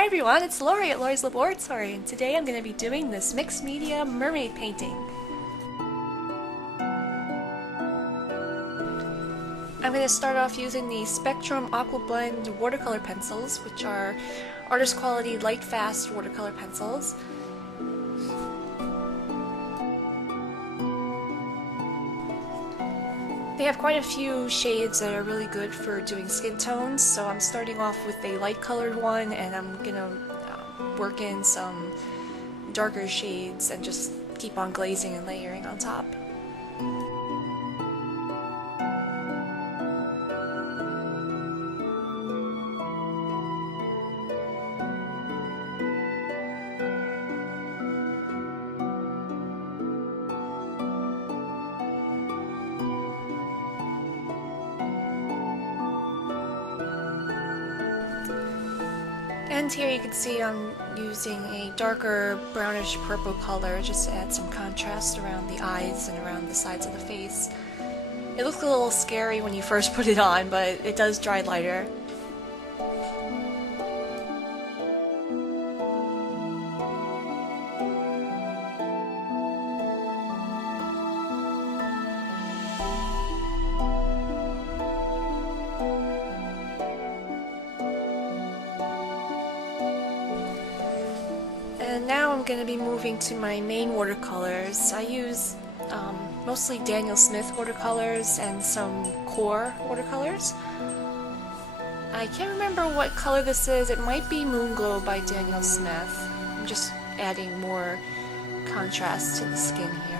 Hi everyone, it's Lori at Lori's Laboratory, and today I'm going to be doing this mixed media mermaid painting. I'm going to start off using the Spectrum Aquablend Watercolor Pencils, which are artist quality light fast watercolor pencils. They have quite a few shades that are really good for doing skin tones, so I'm starting off with a light colored one, and I'm gonna work in some darker shades and just keep on glazing and layering on top. And here you can see I'm using a darker brownish purple color just to add some contrast around the eyes and around the sides of the face. It looks a little scary when you first put it on, but it does dry lighter. And now I'm going to be moving to my main watercolors. I use mostly Daniel Smith watercolors and some Core watercolors. I can't remember what color this is. It might be Moonglow by Daniel Smith. I'm just adding more contrast to the skin here.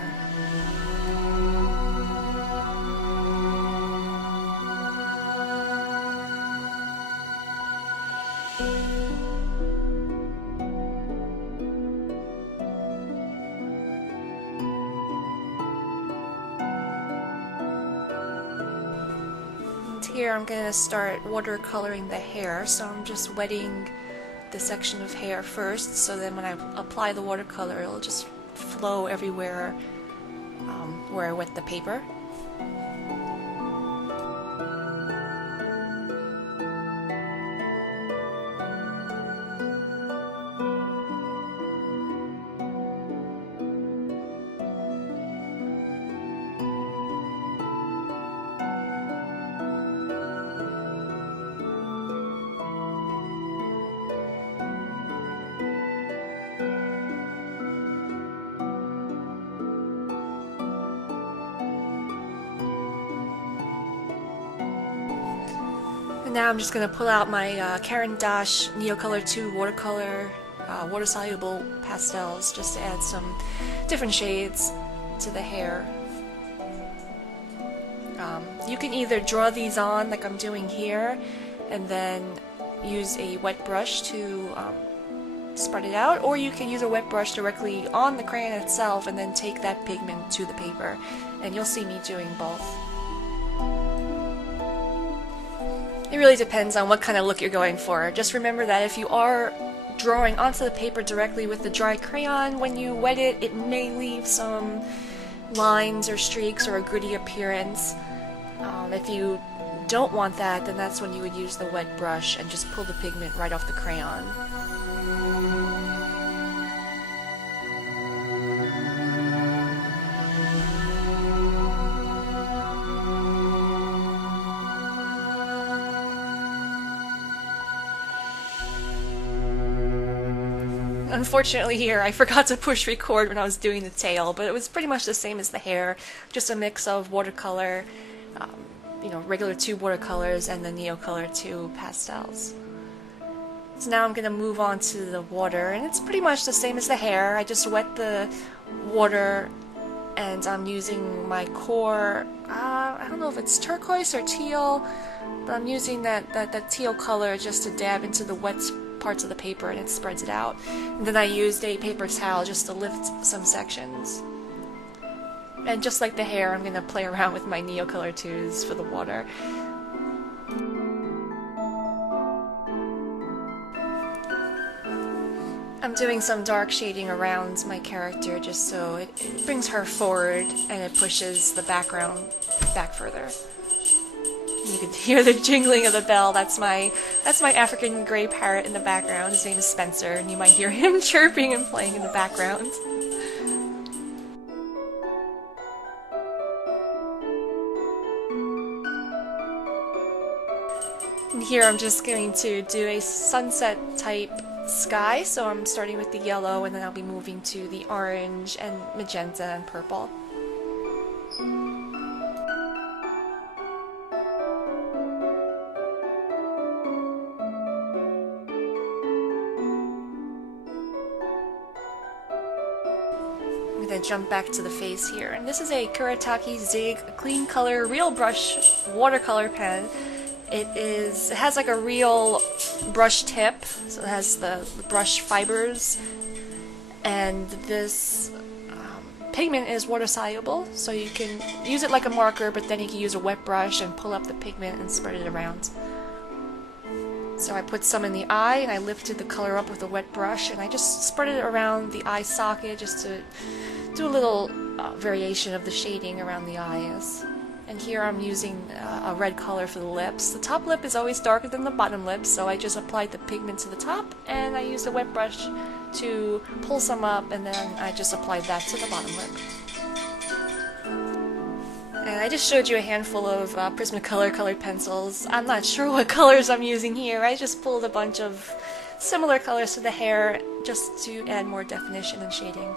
Here I'm going to start watercoloring the hair, so I'm just wetting the section of hair first, so then when I apply the watercolor it'll just flow everywhere where I wet the paper. And now I'm just going to pull out my Caran Neocolor 2 watercolor, water-soluble pastels, just to add some different shades to the hair. You can either draw these on like I'm doing here, and then use a wet brush to spread it out, or you can use a wet brush directly on the crayon itself and then take that pigment to the paper, and you'll see me doing both. It really depends on what kind of look you're going for. Just remember that if you are drawing onto the paper directly with the dry crayon, when you wet it, it may leave some lines or streaks or a gritty appearance. If you don't want that, then that's when you would use the wet brush and just pull the pigment right off the crayon. Unfortunately here, I forgot to push record when I was doing the tail, but it was pretty much the same as the hair, just a mix of watercolor, regular tube watercolors and the Neocolor 2 pastels. So now I'm going to move on to the water, and it's pretty much the same as the hair. I just wet the water, and I'm using my Core, I don't know if it's turquoise or teal, but I'm using that teal color just to dab into the wet parts of the paper, and it spreads it out. And then I used a paper towel just to lift some sections. And just like the hair, I'm going to play around with my Neocolor 2s for the water. I'm doing some dark shading around my character just so it brings her forward and it pushes the background back further. You can hear the jingling of the bell. That's my African gray parrot in the background. His name is Spencer, and you might hear him chirping and playing in the background. And here I'm just going to do a sunset type sky, so I'm starting with the yellow and then I'll be moving to the orange and magenta and purple. I'm going to jump back to the face here, and this is a Kuretake Zig Clean Color Real Brush Watercolor Pen. It has like a real brush tip, so it has the brush fibers, and this pigment is water soluble, so you can use it like a marker, but then you can use a wet brush and pull up the pigment and spread it around. So I put some in the eye and I lifted the color up with a wet brush, and I just spread it around the eye socket just to do a little variation of the shading around the eyes. And here I'm using a red color for the lips. The top lip is always darker than the bottom lip, so I just applied the pigment to the top, and I used a wet brush to pull some up, and then I just applied that to the bottom lip. And I just showed you a handful of Prismacolor colored pencils. I'm not sure what colors I'm using here. I just pulled a bunch of similar colors to the hair just to add more definition and shading.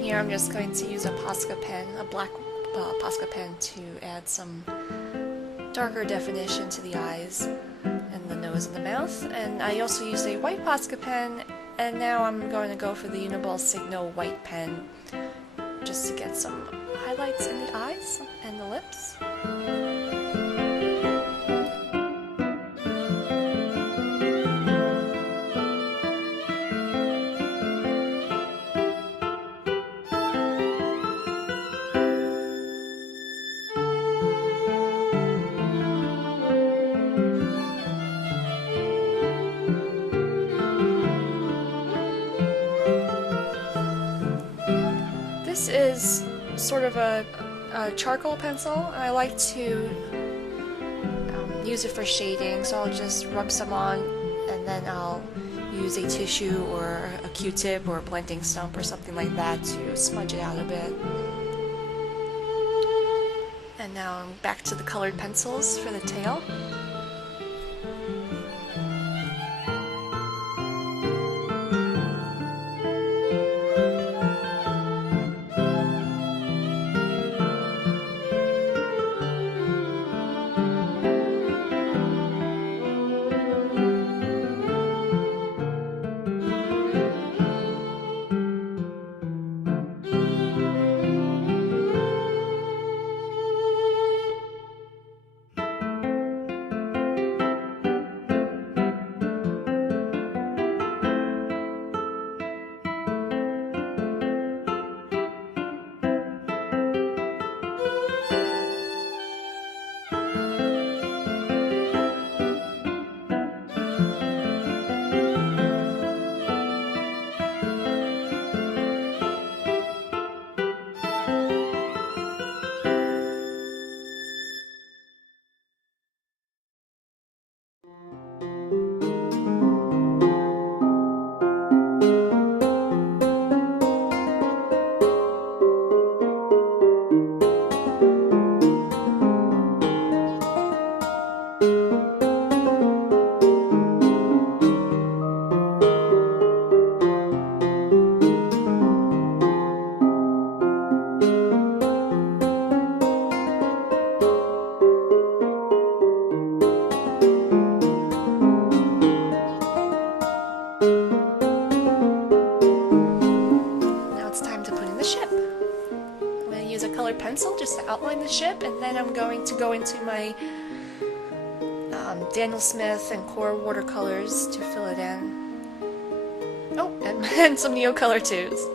Here I'm just going to use a Posca pen, a black Posca pen, to add some darker definition to the eyes and the nose and the mouth. And I also used a white Posca pen, and now I'm going to go for the Uniball Signo white pen just to get some highlights in the eyes and the lips. This is sort of a charcoal pencil, and I like to use it for shading, so I'll just rub some on and then I'll use a tissue or a Q-tip or a blending stump or something like that to smudge it out a bit. And now I'm back to the colored pencils for the tail. watercolor pencil just to outline the ship, and then I'm going to go into my Daniel Smith and Core watercolors to fill it in. Oh, and some Neocolor twos.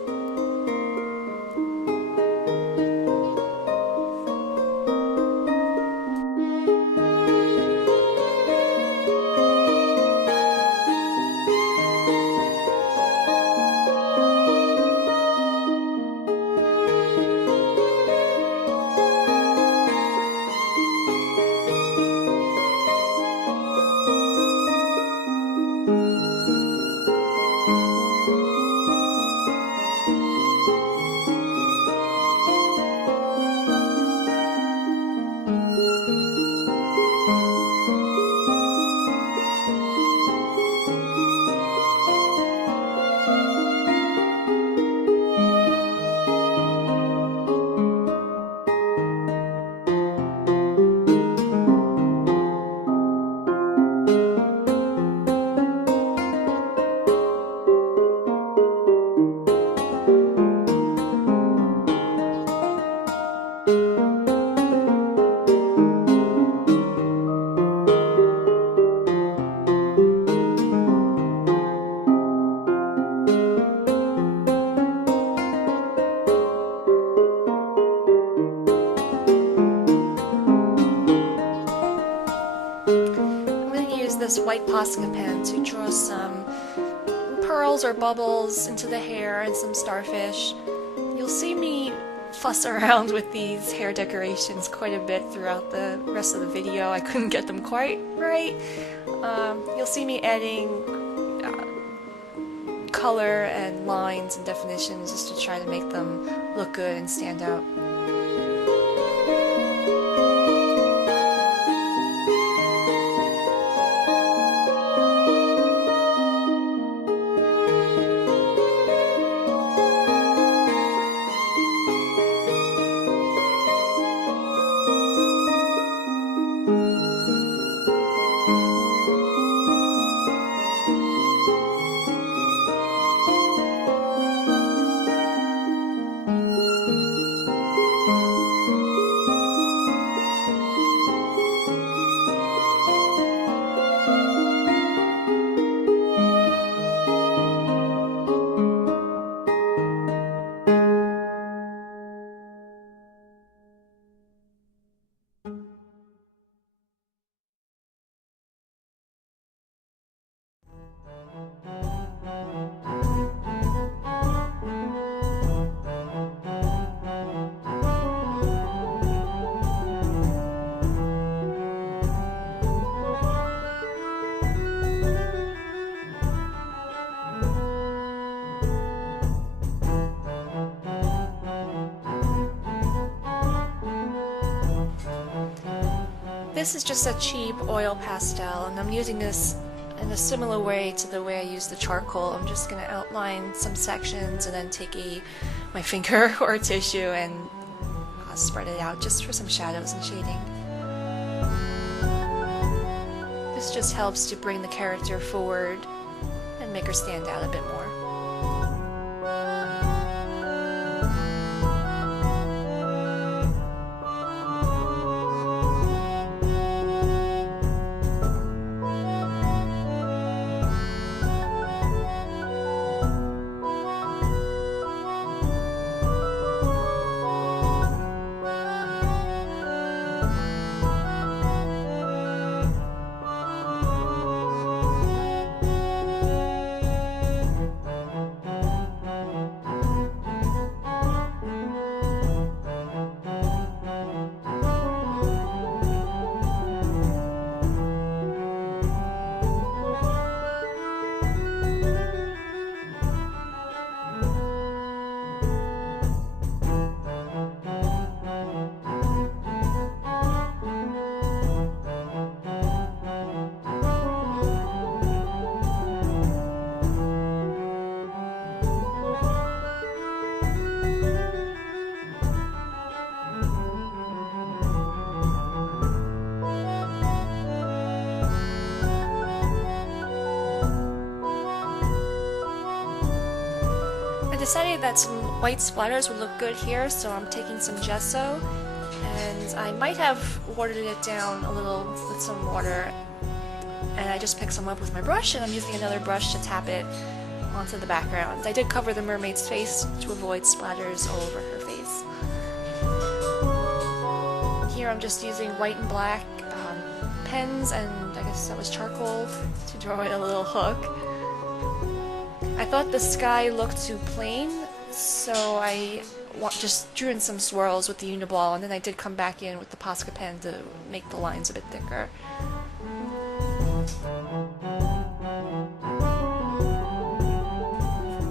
This white Posca pen to draw some pearls or bubbles into the hair and some starfish. You'll see me fuss around with these hair decorations quite a bit throughout the rest of the video. I couldn't get them quite right. You'll see me adding color and lines and definitions just to try to make them look good and stand out. This is just a cheap oil pastel, and I'm using this in a similar way to the way I use the charcoal. I'm just going to outline some sections and then take my finger or a tissue and spread it out just for some shadows and shading. This just helps to bring the character forward and make her stand out a bit more. I decided that some white splatters would look good here, so I'm taking some gesso, and I might have watered it down a little with some water, and I just picked some up with my brush, and I'm using another brush to tap it onto the background. I did cover the mermaid's face to avoid splatters all over her face. Here I'm just using white and black pens, and I guess that was charcoal, to draw in a little hook. I thought the sky looked too plain, so I just drew in some swirls with the Uniball, and then I did come back in with the Posca pen to make the lines a bit thicker.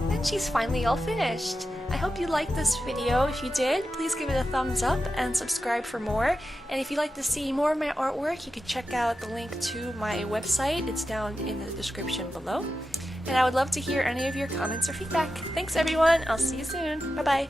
And she's finally all finished! I hope you liked this video. If you did, please give it a thumbs up and subscribe for more. And if you'd like to see more of my artwork, you can check out the link to my website. It's down in the description below. And I would love to hear any of your comments or feedback. Thanks everyone! I'll see you soon! Bye bye!